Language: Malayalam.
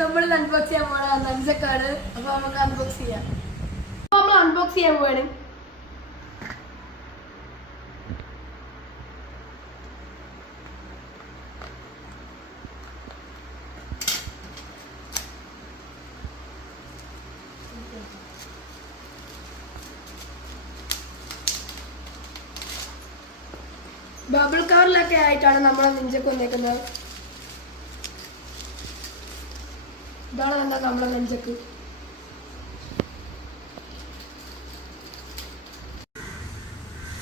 നമ്മൾ അൺബോക്സ് ചെയ്യാൻ പോണ നഞ്ചക്കാണ്. അപ്പൊ നമുക്ക് അൺബോക്സ് ചെയ്യാം. നമ്മൾ അൺബോക്സ് ചെയ്യാൻ പോവാണ്. ബബിൾ കവറിലൊക്കെ ആയിട്ടാണ് നമ്മൾ നെഞ്ചൊക്കെ വന്നേക്കുന്നത്. ഇതാണ് എന്താ നമ്മളെ നെഞ്ചക്ക്.